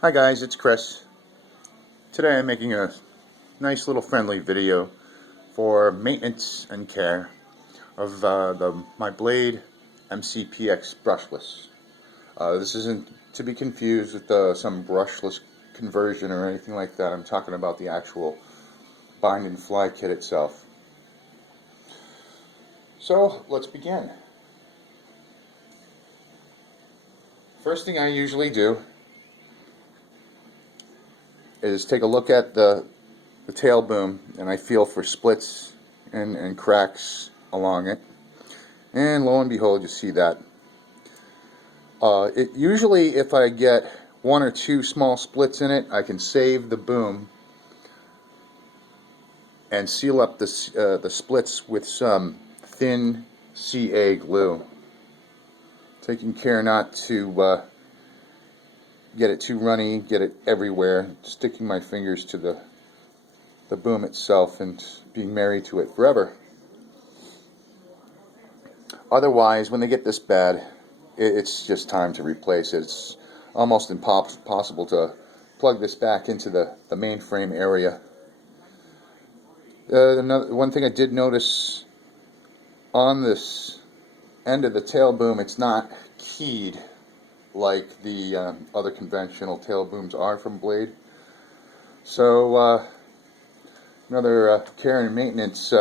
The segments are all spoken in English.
Hi guys, it's Chris. Today I'm making a nice little friendly video for maintenance and care of my blade mCPX brushless. This isn't to be confused with some brushless conversion or anything like that. I'm talking about the actual bind and fly kit itself. So let's begin. First thing I usually do is take a look at the tail boom, and I feel for splits and cracks along it, and lo and behold, you see that. Usually if I get one or two small splits in it, I can save the boom and seal up the splits with some thin CA glue, taking care not to get it too runny, get it everywhere, sticking my fingers to the boom itself and being married to it forever. Otherwise, when they get this bad, it's just time to replace it. It's almost impossible to plug this back into the mainframe area. One thing I did notice on this end of the tail boom, it's not keyed like the other conventional tail booms are from Blade. So another care and maintenance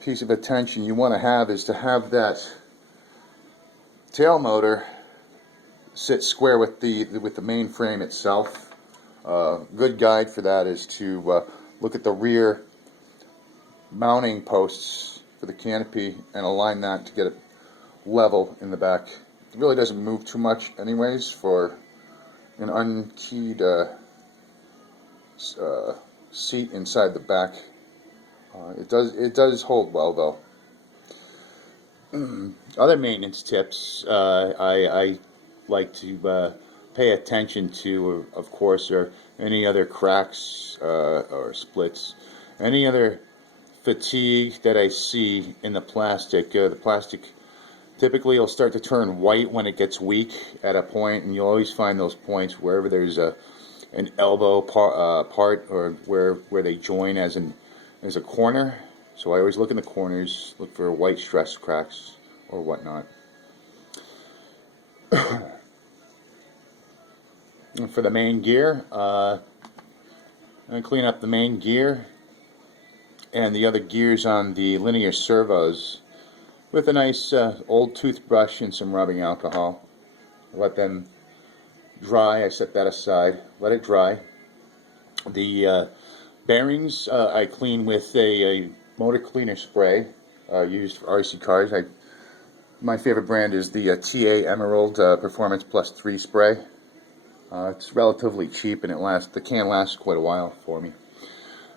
piece of attention you want to have is to have that tail motor sit square with the main frame itself. Good guide for that is to look at the rear mounting posts for the canopy and align that to get it level in the back. It really doesn't move too much anyways for an unkeyed seat inside the back. It does hold well though. Other maintenance tips I like to pay attention to, of course, are any other cracks or splits, any other fatigue that I see in the plastic. The plastic typically will start to turn white when it gets weak at a point, and you'll always find those points wherever there's an elbow part or where they join as a corner. So I always look in the corners, look for white stress cracks or whatnot. And for the main gear, I'm going to clean up the main gear and the other gears on the linear servos with a nice old toothbrush and some rubbing alcohol. Let them dry. I set that aside, let it dry. The bearings I clean with a motor cleaner spray used for RC cars. My favorite brand is the TA Emerald Performance Plus 3 spray. It's relatively cheap and the can lasts quite a while for me.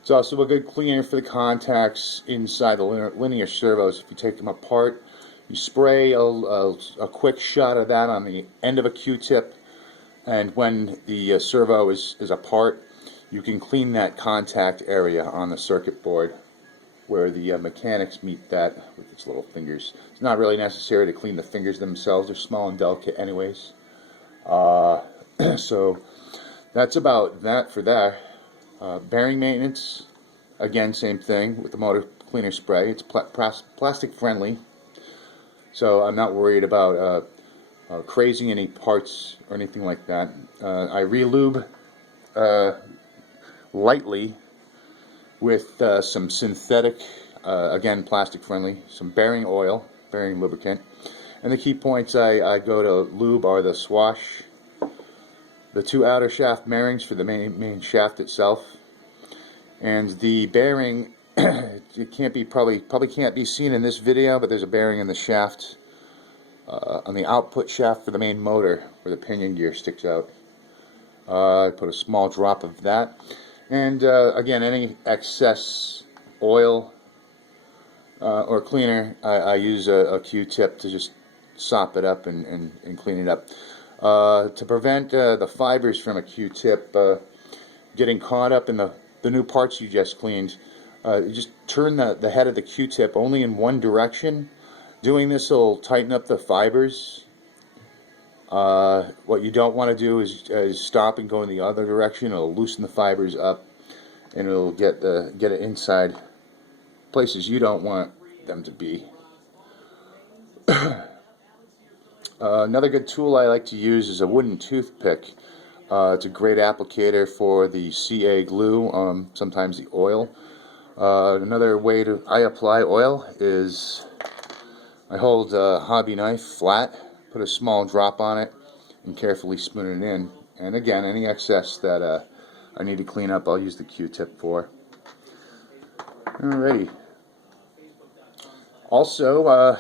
It's also a good cleaner for the contacts inside the linear servos. If you take them apart, you spray a quick shot of that on the end of a Q-tip, and when the servo is apart, you can clean that contact area on the circuit board where the mechanics meet that with its little fingers. It's not really necessary to clean the fingers themselves. They're small and delicate anyways. So that's about that for that. Bearing maintenance, again, same thing with the motor cleaner spray. It's plastic friendly, so I'm not worried about crazing any parts or anything like that. I re-lube lightly with some synthetic, again plastic friendly, some bearing oil, bearing lubricant. And the key points I go to lube are the swash, the two outer shaft bearings for the main shaft itself, and the bearing. It can't be probably can't be seen in this video, but there's a bearing in the shaft on the output shaft for the main motor where the pinion gear sticks out. I put a small drop of that, and again, any excess oil or cleaner, I use a Q-tip to just sop it up and clean it up. To prevent the fibers from a Q-tip getting caught up in the new parts you just cleaned, you just turn the head of the Q-tip only in one direction. Doing this will tighten up the fibers What you don't want to do is stop and go in the other direction. It'll loosen the fibers up, and it'll get it inside places you don't want them to be. Another good tool I like to use is a wooden toothpick. It's a great applicator for the CA glue, sometimes the oil. Another way I apply oil is I hold a hobby knife flat, put a small drop on it, and carefully spoon it in. And again, any excess that I need to clean up, I'll use the Q-tip for. Alrighty. Also,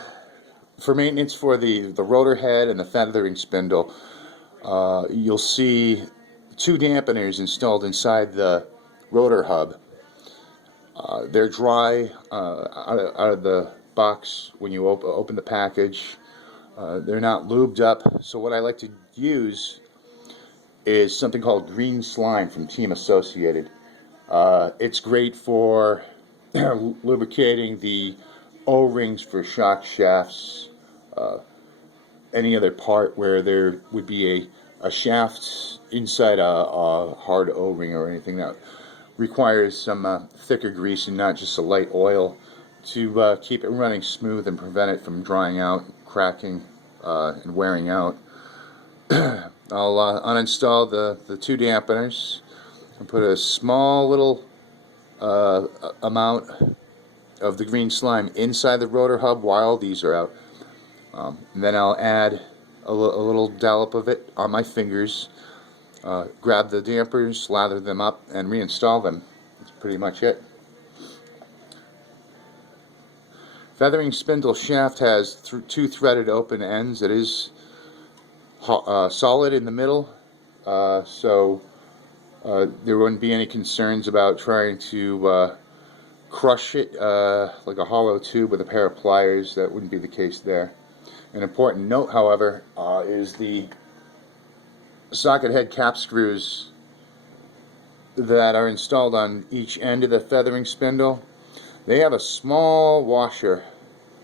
for maintenance for the rotor head and the feathering spindle, you'll see 2 dampeners installed inside the rotor hub. They're dry out of the box when you open the package. They're not lubed up, so what I like to use is something called green slime from Team Associated. It's great for lubricating the O-rings for shock shafts, any other part where there would be a shaft inside a hard O-ring or anything that requires some thicker grease and not just a light oil to keep it running smooth and prevent it from drying out, cracking, and wearing out. I'll uninstall the 2 dampeners and put a small little amount of the green slime inside the rotor hub while these are out. And then I'll add a little dollop of it on my fingers, grab the dampers, lather them up, and reinstall them. That's pretty much it. Feathering spindle shaft has 2 threaded open ends. It is solid in the middle, so there wouldn't be any concerns about trying to crush it like a hollow tube with a pair of pliers. That wouldn't be the case there. An important note, however, is the socket head cap screws that are installed on each end of the feathering spindle. They have a small washer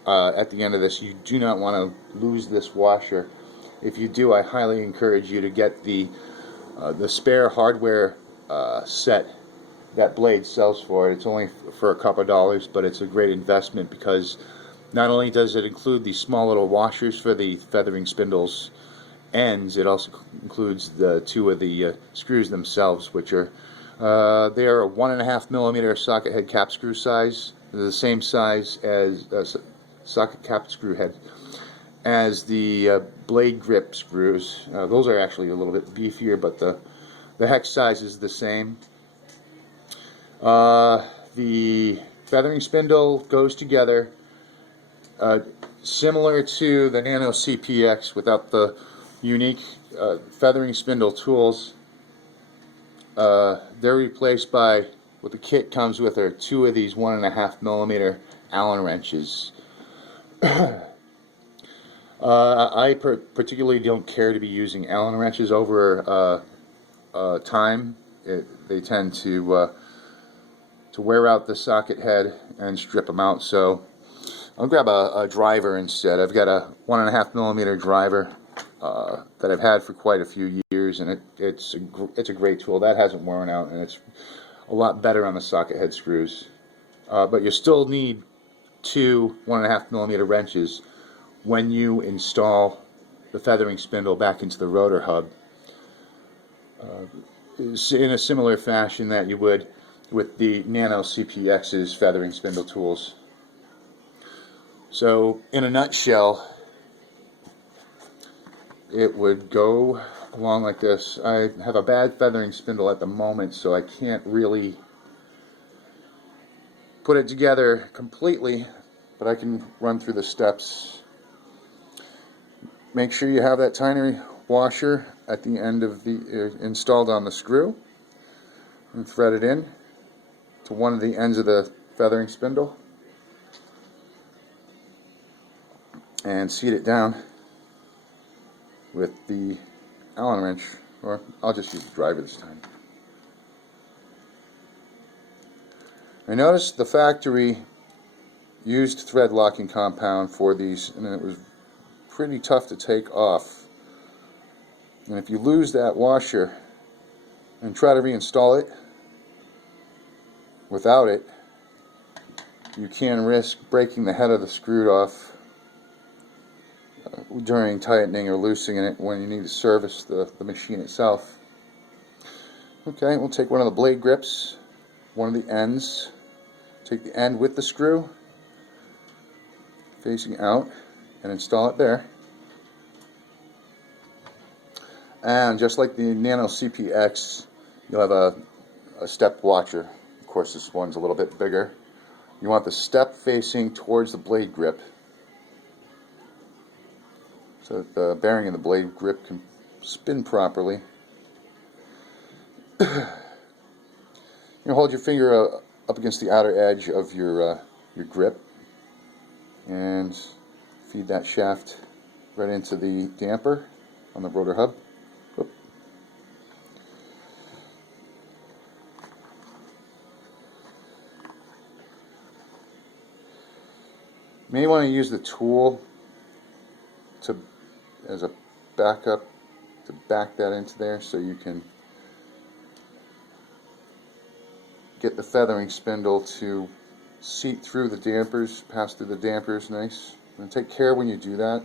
at the end of this. You do not want to lose this washer. If you do, I highly encourage you to get the spare hardware set that Blade sells for it. It's only for a couple of dollars, but it's a great investment because not only does it include these small little washers for the feathering spindles ends, it also includes the 2 of the screws themselves, which are they are a 1.5 millimeter socket head cap screw size. They're the same size as socket cap screw head as the blade grip screws. Those are actually a little bit beefier, but the hex size is the same. The feathering spindle goes together similar to the Nano CPX without the unique feathering spindle tools. They're replaced by what the kit comes with are 2 of these 1.5 millimeter Allen wrenches. I particularly don't care to be using Allen wrenches over time. They tend to wear out the socket head and strip them out, so I'll grab a driver instead. I've got a 1.5 millimeter driver that I've had for quite a few years, and it's a great tool. That hasn't worn out, and it's a lot better on the socket head screws. But you still need 2 1.5 millimeter wrenches when you install the feathering spindle back into the rotor hub, in a similar fashion that you would with the Nano CPX's feathering spindle tools. So, in a nutshell, it would go along like this. I have a bad feathering spindle at the moment, so I can't really put it together completely, but I can run through the steps. Make sure you have that tiny washer at the end of the installed on the screw, and thread it in to one of the ends of the feathering spindle, and seat it down with the Allen wrench, or I'll just use the driver this time. I noticed the factory used thread locking compound for these, and it was pretty tough to take off. And if you lose that washer and try to reinstall it without it, you can risk breaking the head of the screw off during tightening or loosening it when you need to service the machine itself. Okay, we'll take one of the blade grips, one of the ends, take the end with the screw facing out and install it there. And just like the mCPX, you'll have a step watcher. Of course, this one's a little bit bigger. You want the step facing towards the blade grip so that the bearing in the blade grip can spin properly. You hold your finger up against the outer edge of your grip and feed that shaft right into the damper on the rotor hub. Oop. You may want to use the tool as a backup to back that into there so you can get the feathering spindle to seat through the dampers, pass through the dampers nice. And take care when you do that,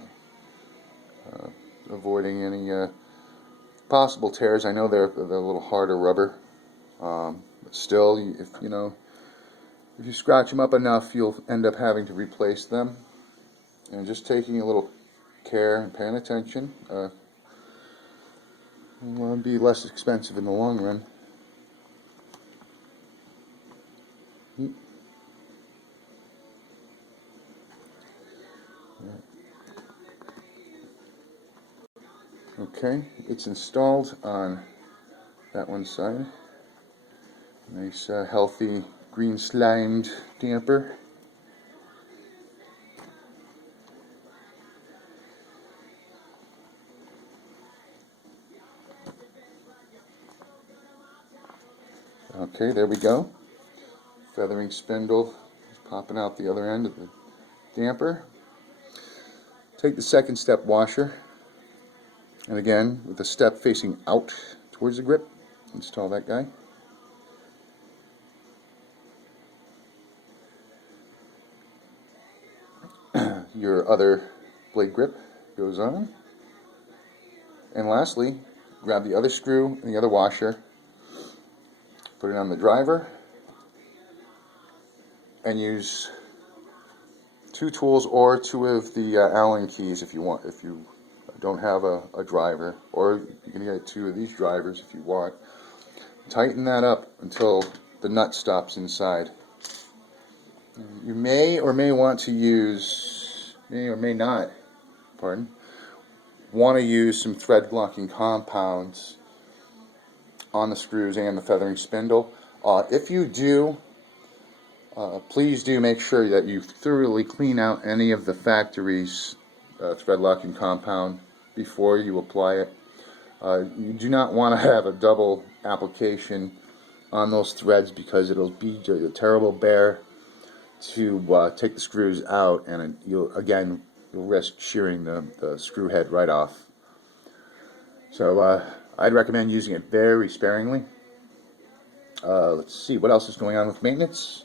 avoiding any possible tears. I know they're a little harder rubber, but still, if you scratch them up enough, you'll end up having to replace them. And just taking a little care and paying attention will be less expensive in the long run. Okay, it's installed on that one side. Nice healthy green slimed damper. Okay, there we go. Feathering spindle is popping out the other end of the damper. Take the second step washer, and again, with the step facing out towards the grip, install that guy. Your other blade grip goes on. And lastly, grab the other screw and the other washer, put it on the driver, and use two tools or two of the Allen keys if you want. If you don't have a driver, or you can get two of these drivers if you want. Tighten that up until the nut stops inside. You may or may want to use, may or may not, want to use some thread locking compounds on the screws and the feathering spindle. If you do, please do make sure that you thoroughly clean out any of the factory's thread locking compound before you apply it. You do not want to have a double application on those threads because it'll be a terrible bear to take the screws out, and you'll risk shearing the screw head right off. So I'd recommend using it very sparingly. Let's see what else is going on with maintenance.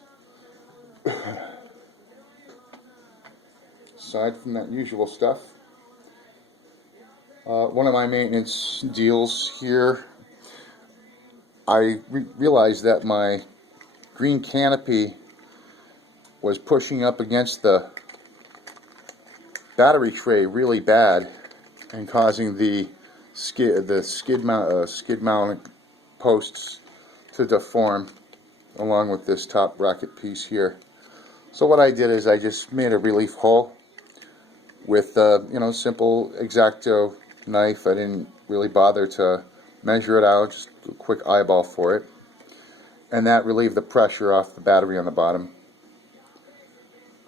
Aside from that usual stuff, one of my maintenance deals here, I realized that my green canopy was pushing up against the battery tray really bad and causing the skid mount posts to deform along with this top bracket piece here. So what I did is I just made a relief hole with simple X-Acto knife. I didn't really bother to measure it out, just a quick eyeball for it, and that relieved the pressure off the battery on the bottom.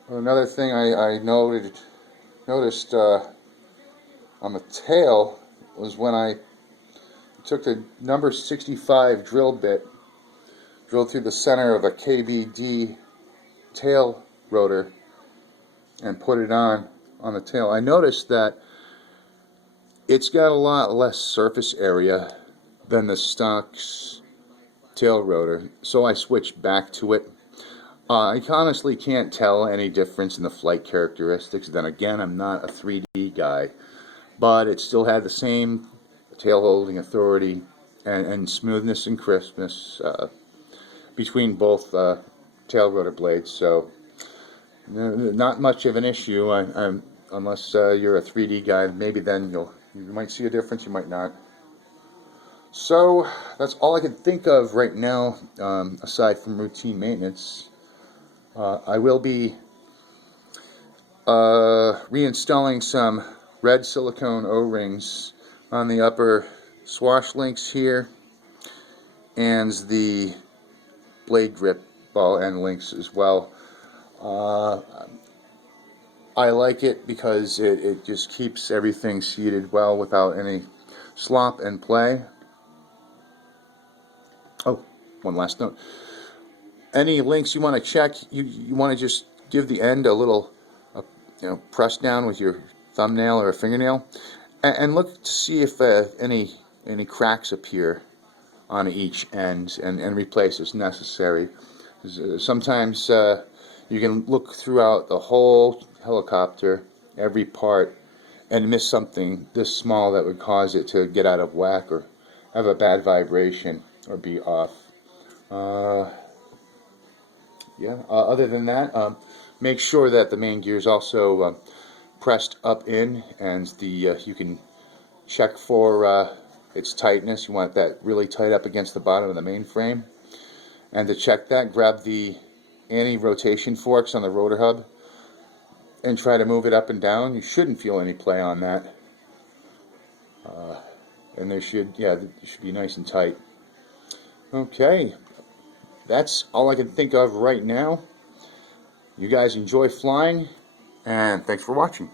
Another thing I noticed on the tail was when I took the number 65 drill bit, drilled through the center of a KBD tail rotor and put it on the tail. I noticed that It's got a lot less surface area than the stock tail rotor, so I switched back to it. I honestly can't tell any difference in the flight characteristics. Then again, I'm not a 3D guy, but it still had the same tail holding authority and smoothness and crispness between both tail rotor blades. So not much of an issue. Unless you're a 3D guy, maybe then you might see a difference. You might not. So that's all I can think of right now, aside from routine maintenance. I will be reinstalling some red silicone O-rings on the upper swash links here and the blade grip ball end links as well. I like it because it just keeps everything seated well without any slop and play. Oh, one last note. Any links you want to check, you want to just give the end a little press down with your thumbnail or a fingernail, and look to see if any cracks appear on each end, and replace as necessary. Sometimes you can look throughout the whole helicopter, every part, and miss something this small that would cause it to get out of whack or have a bad vibration or be off. Other than that, make sure that the main gear is also pressed up in, and you can check for its tightness. You want that really tight up against the bottom of the main frame. And to check that, grab the anti-rotation forks on the rotor hub and try to move it up and down. You shouldn't feel any play on that. And they should be nice and tight. Okay. That's all I can think of right now. You guys enjoy flying, and thanks for watching.